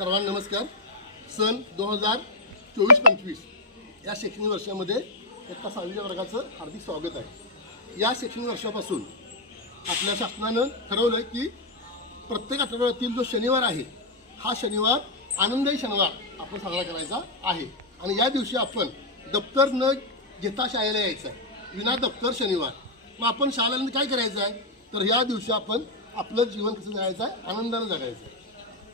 सर्वांना नमस्कार। सन 2024-25 या शैक्षणिक वर्षामध्ये इयत्ता 6वीच्या वर्गाचं हार्दिक स्वागत आहे। या शैक्षणिक वर्षापासून आपल्या शासनानं ठरवलं की प्रत्येक आठवड्यातील जो शनिवार आहे हा शनिवार आनंदी शनिवार आपण साजरा करायचा आहे आणि या दिवशी आपण दप्तर न घेता शाळेला यायचं आहे, विना दप्तर शनिवार। मग आपण शाळेला काय करायचं आहे तर या दिवशी आपण आपलं जीवन कसं जगायचं आहे, आनंदाने जगायचं आहे।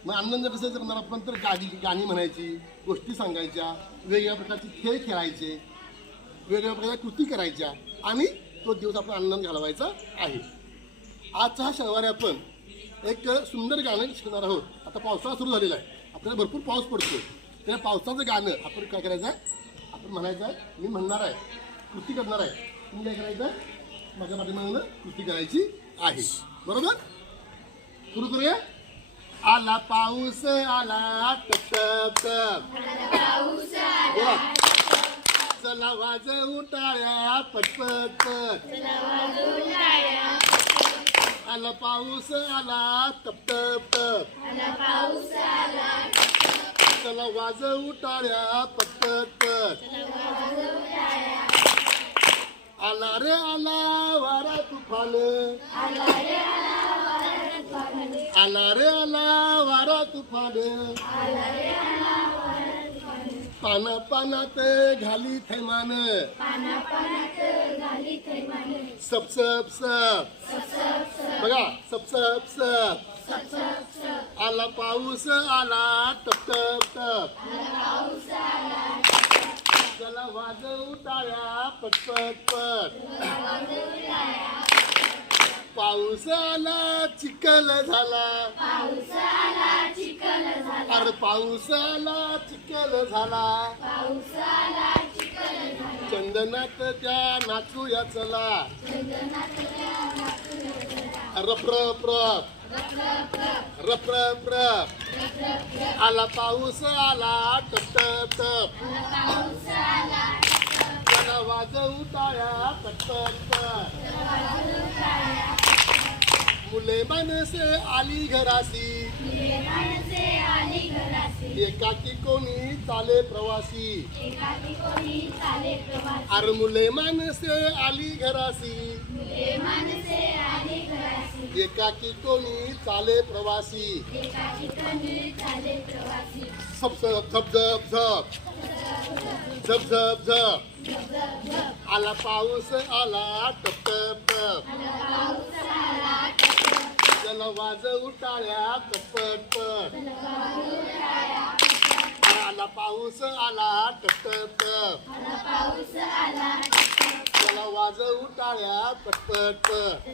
मग आनंद कसं करणार आपण तर गाणी म्हणायची, गोष्टी सांगायच्या, वेगवेगळ्या प्रकारचे खेळ खेळायचे, वेगवेगळ्या प्रकारच्या कृती करायच्या आणि तो दिवस आपण आनंदाने घालवायचा आहे। आजचा हा शनिवार आपण एक सुंदर गाणं शिकणार आहोत। आता पावसाळा सुरू झालेला आहे, आपल्याला भरपूर पाऊस पडतो, त्या पावसाचं गाणं आपण काय करायचं आहे, आपण म्हणायचं आहे, मी म्हणणार आहे, कृती करणार आहे, तुम्ही काय करायचं माझ्या पाठीमागनं कृती करायची आहे, बरोबर? सुरू करूया। आला पाऊस आला टप टप, चला वाजवू टाळ्या पटपट, आला पाऊस आला टप टप, चला वाजवू टाळ्या पटपट, आला रे आला वारा तुफान, आला रे आला वारा तुफान, पाना पानात घाली थैमान, सब सब सब बघा, सब सब सब, आला पाऊस आला टप टप टप, चला वाजवू टाळ्या पटपट पट, पाऊस आला चिखल झाला, अरे पाऊस आला चिखल झाला, चंदनात त्या नाचूया चला, रप रप रप रप रप रप, आला पाऊस आला टप टप टप, चला वाजवू टाळ्या पटपट पट, मुले माणसे आली घरासी, एकाकी कोणी चाले प्रवासी, अरे मुले माणसे आली घरासी, एकाकी कोणी चाले प्रवासी, सब सब झप झप झप झप झप झप, आला पाऊस आला टप टप टप, चला वाजवू टाळ्या पटपट पट, आला पाऊस आला टप टप टप, चला वाजवू टाळ्या पटपट पट।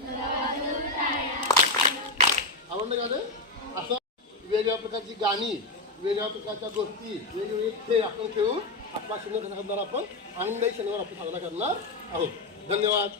आवडलं गाणं? असं वेगवेगळ्या प्रकारची गाणी, वेगवेगळ्या प्रकारच्या गोष्टी, वेगवेगळे खेळ आपण खेळून आपला शनिवार आपण आनंदायी शनिवार आपण साजरा करणार आहोत। धन्यवाद।